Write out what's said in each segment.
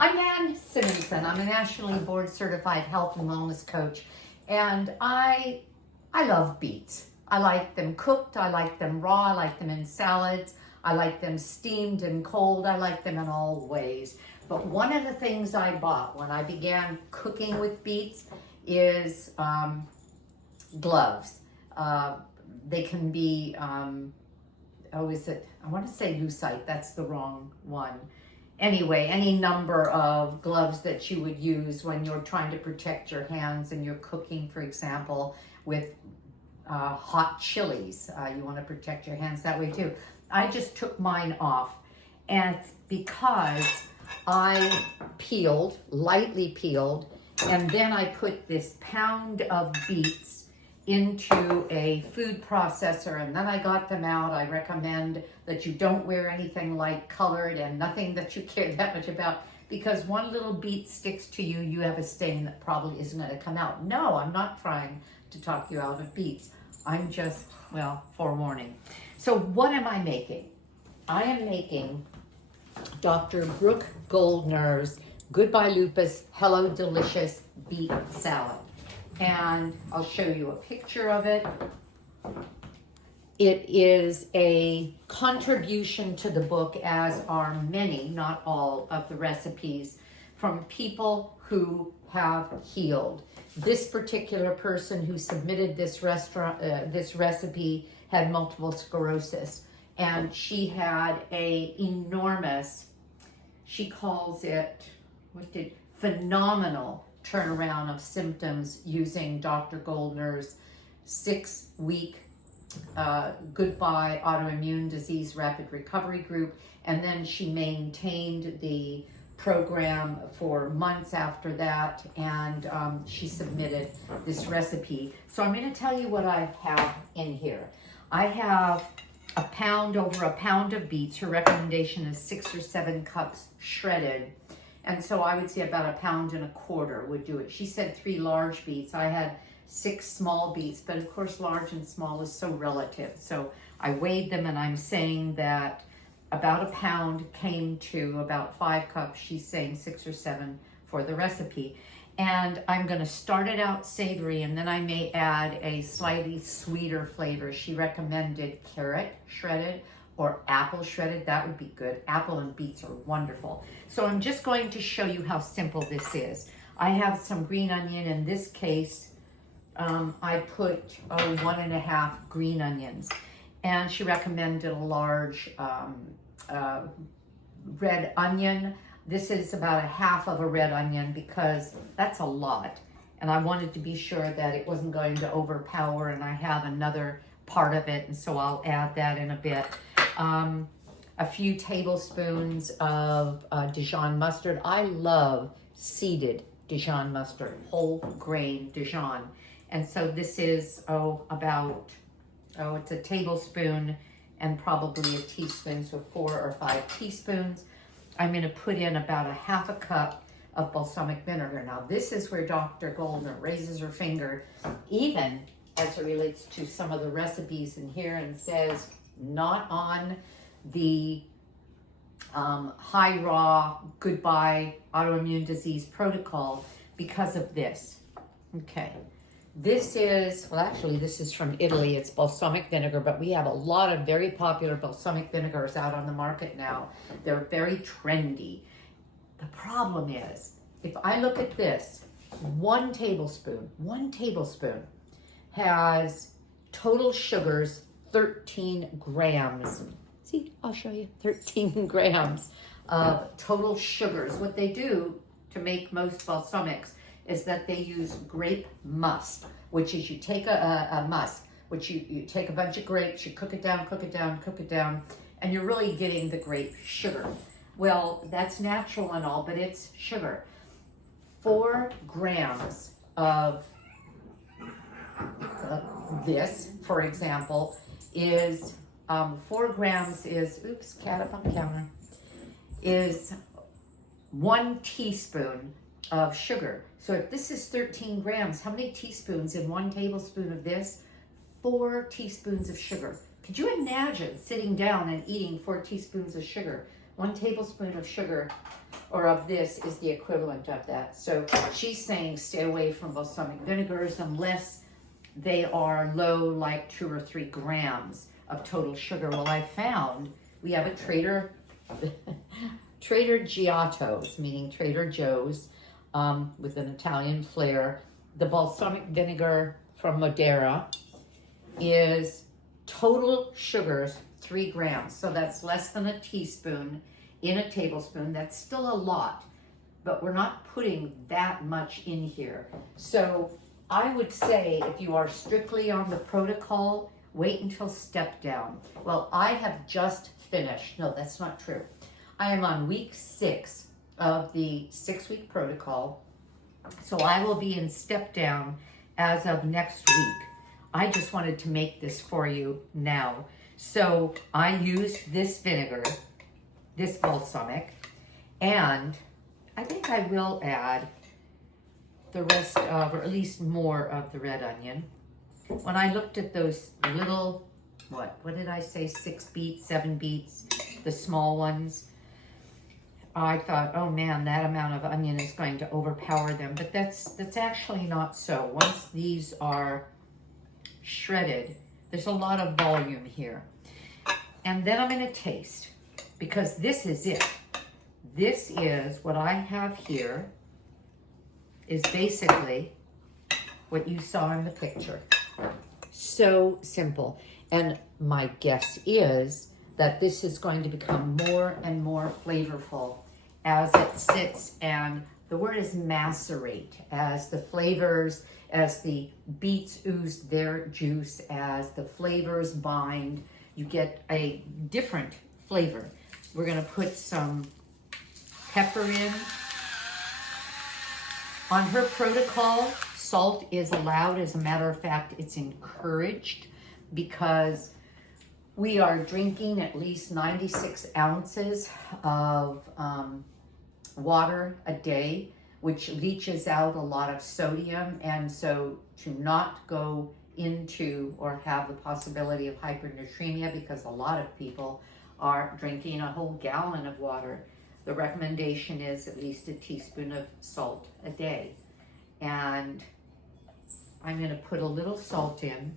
I'm Nan Simonsen. I'm a nationally board certified health and wellness coach, and I love beets. I like them cooked, I like them raw, I like them in salads, I like them steamed and cold, I like them in all ways. But one of the things I bought when I began cooking with beets is gloves. They can be, I want to say lucite, that's the wrong one. Anyway, any number of gloves that you would use when you're trying to protect your hands and you're cooking, for example, with hot chilies. You want to protect your hands that way too. I just took mine off, and it's because I lightly peeled, and then I put this pound of beets into a food processor, and then I got them out. I recommend that you don't wear anything light colored and nothing that you care that much about, because one little beet sticks to you, you have a stain that probably isn't going to come out. No, I'm not trying to talk you out of beets. I'm just, well, forewarning. So what am I making? I am making Dr. Brooke Goldner's Goodbye Lupus, Hello Delicious Beet Salad. And I'll show you a picture of it. It is a contribution to the book, as are many, not all, of the recipes from people who have healed. This particular person who submitted this recipe had multiple sclerosis, and she had a enormous, she calls it, phenomenal turnaround of symptoms using Dr. Goldner's 6-week Goodbye Autoimmune Disease Rapid Recovery Group, and then she maintained the program for months after that, and she submitted this recipe. So I'm going to tell you what I have in here. I have over a pound of beets. Her recommendation is 6 or 7 cups shredded. And so I would say about 1.25 pounds would do it. She said 3 large beets. I had 6 small beets, but of course large and small is so relative. So I weighed them, and I'm saying that about 1 pound came to about 5 cups. She's saying 6 or 7 for the recipe. And I'm going to start it out savory, and then I may add a slightly sweeter flavor. She recommended carrot shredded or apple shredded. That would be good. Apple and beets are wonderful. So I'm just going to show you how simple this is. I have some green onion. In this case, I put 1.5 green onions. And she recommended a large red onion. This is about 1/2 of a red onion, because that's a lot. And I wanted to be sure that it wasn't going to overpower, and I have another part of it, and so I'll add that in a bit. A few tablespoons of Dijon mustard. I love seeded Dijon mustard, whole grain Dijon. And so this is, it's a tablespoon and probably a teaspoon, so 4 or 5 teaspoons. I'm going to put in about 1/2 cup of balsamic vinegar. Now this is where Dr. Goldner raises her finger, even as it relates to some of the recipes in here, and says not on the high raw Goodbye Autoimmune Disease protocol because of this. Okay. This is from Italy. It's balsamic vinegar, but we have a lot of very popular balsamic vinegars out on the market now. They're very trendy. The problem is, if I look at this, 1 tablespoon has total sugars 13 grams. See, I'll show you, 13 grams of total sugars. What they do to make most balsamics is that they use grape must, which is you take a must, which you take a bunch of grapes, you cook it down, and you're really getting the grape sugar. Well, that's natural and all, but it's sugar. 4 grams of this, for example, is 4 grams is, oops, cat up on the counter, is 1 teaspoon of sugar. So if this is 13 grams, how many teaspoons in 1 tablespoon of this? 4 teaspoons of sugar. Could you imagine sitting down and eating 4 teaspoons of sugar? 1 tablespoon of sugar or of this is the equivalent of that. So she's saying stay away from balsamic vinegars unless they are low, like 2 or 3 grams of total sugar. Well, I found we have a Trader Giotto's, meaning Trader Joe's, with an Italian flair. The balsamic vinegar from Modera is total sugars 3 grams. So that's less than a teaspoon in a tablespoon. That's still a lot, but we're not putting that much in here. So I would say if you are strictly on the protocol, wait until step down. Well, I have just finished. No, that's not true. I am on week 6 of the 6-week protocol. So I will be in step down as of next week. I just wanted to make this for you now. So I used this vinegar, this balsamic, and I think I will add the rest of, or at least more of the red onion. When I looked at those little, what did I say, 6 beets, 7 beets, the small ones, I thought, oh man, that amount of onion is going to overpower them. But that's actually not so. Once these are shredded, there's a lot of volume here. And then I'm going to taste, because this is it. This is what I have here, is basically what you saw in the picture. So simple. And my guess is that this is going to become more and more flavorful as it sits, and the word is macerate, as the flavors, as the beets ooze their juice, as the flavors bind, you get a different flavor. We're gonna put some pepper in. On her protocol, salt is allowed. As a matter of fact, it's encouraged, because we are drinking at least 96 ounces of water a day, which leaches out a lot of sodium. And so to not go into or have the possibility of hypernatremia, because a lot of people are drinking a whole gallon of water, the recommendation is at least a teaspoon of salt a day. And I'm going to put a little salt in.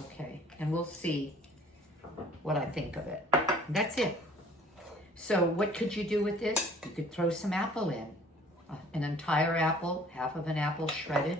Okay, and we'll see what I think of it. That's it. So what could you do with this? You could throw some apple in. An entire apple, half of an apple shredded.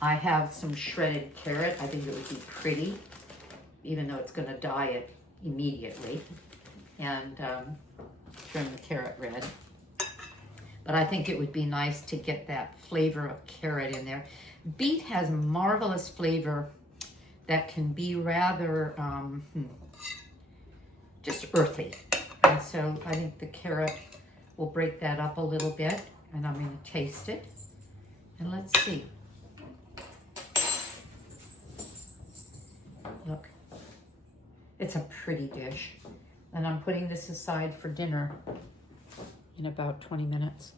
I have some shredded carrot. I think it would be pretty, even though it's going to dye it immediately and turn the carrot red. But I think it would be nice to get that flavor of carrot in there. Beet has marvelous flavor that can be rather just earthy. And so I think the carrot will break that up a little bit, and I'm going to taste it. And let's see. Look, it's a pretty dish. And I'm putting this aside for dinner in about 20 minutes.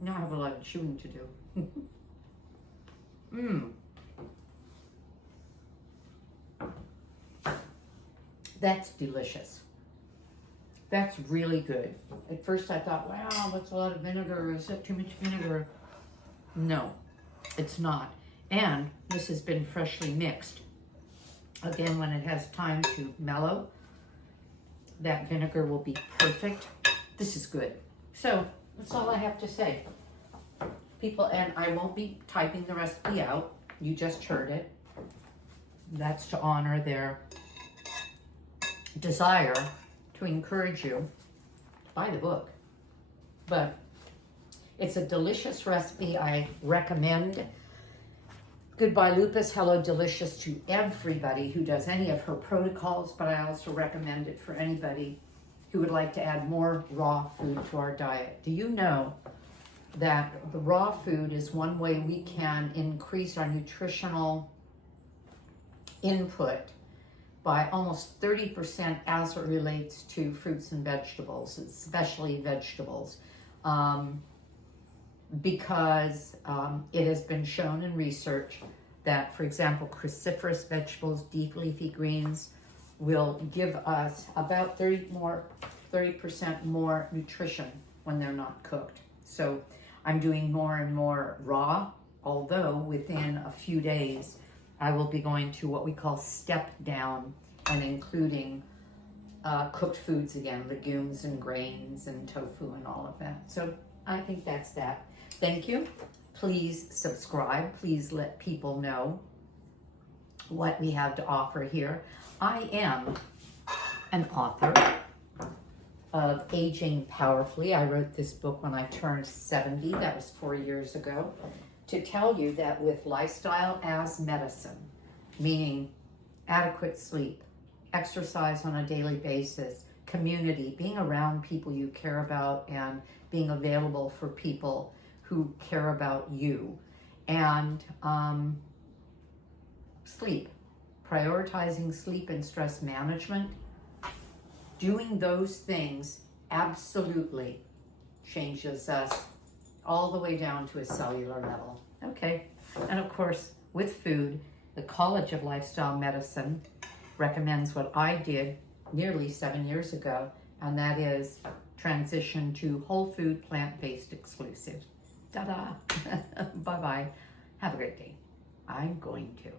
Now I have a lot of chewing to do. That's delicious. That's really good. At first I thought, wow, that's a lot of vinegar. Is that too much vinegar? No, it's not. And this has been freshly mixed. Again, when it has time to mellow, that vinegar will be perfect. This is good. So that's all I have to say. People, and I won't be typing the recipe out. You just heard it. That's to honor their desire to encourage you to buy the book. But it's a delicious recipe. I recommend. Goodbye Lupus, hello delicious to everybody who does any of her protocols, but I also recommend it for anybody who would like to add more raw food to our diet. Do you know that the raw food is one way we can increase our nutritional input by almost 30% as it relates to fruits and vegetables, especially vegetables, because it has been shown in research that, for example, cruciferous vegetables, deep leafy greens, will give us about 30% more nutrition when they're not cooked. So I'm doing more and more raw, although within a few days, I will be going to what we call step down and including cooked foods again, legumes and grains and tofu and all of that. So I think that's that. Thank you. Please subscribe. Please let people know what we have to offer here. I am an author of Aging Powerfully. I wrote this book when I turned 70. That was 4 years ago. To tell you that with lifestyle as medicine, meaning adequate sleep, exercise on a daily basis, community, being around people you care about and being available for people who care about you, and sleep, prioritizing sleep and stress management, doing those things absolutely changes us all the way down to a cellular level. Okay, and of course, with food, the College of Lifestyle Medicine recommends what I did nearly 7 years ago, and that is transition to whole food, plant-based exclusive. Ta-da! Bye-bye. Have a great day. I'm going to.